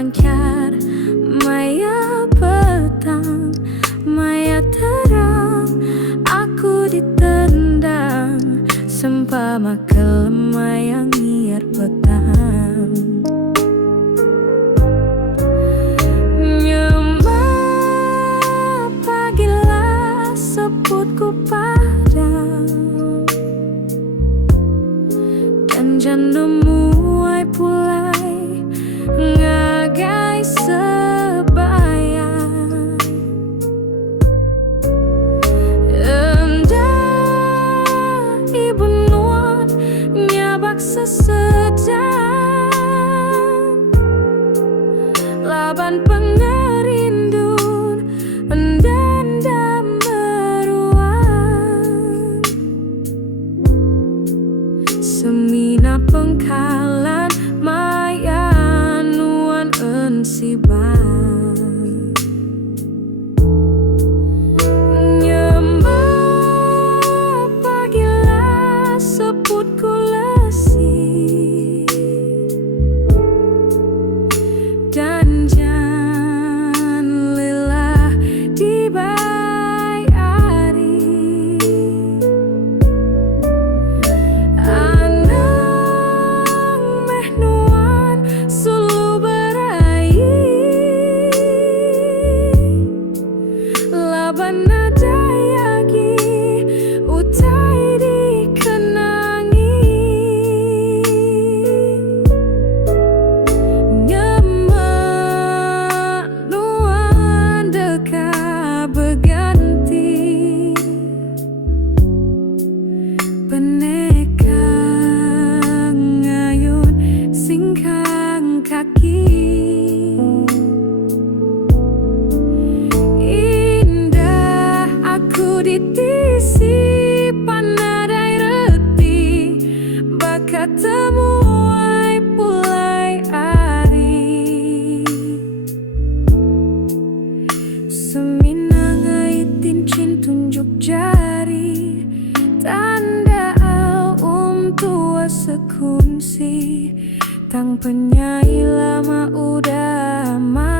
lancar, maya petang, maya terang. Aku ditendang sempama kelemah yang nyiar petang. Nyembah pagilah seputku padam, dan jandamu ai pulai ngagai sebaya. Endah ibu nuan nyabak sesedang, laban pengerindun endanda meruang. Semina pengkalan maya nuan ensibang. Nyembah pagilah seputku lesi, dan jan lelah dibayari. Anang meh nuan sulu berayi, laban nada yagi utai dikenangi. Nyemak nuan deka berganti, peneka ngayun singkang kaki. Indah aku ditisi panadai reti, bakat temuai pulai ari. Seminang aitin cin tunjuk jari, tanda tua sekunsi, tang penyai lama udah mati.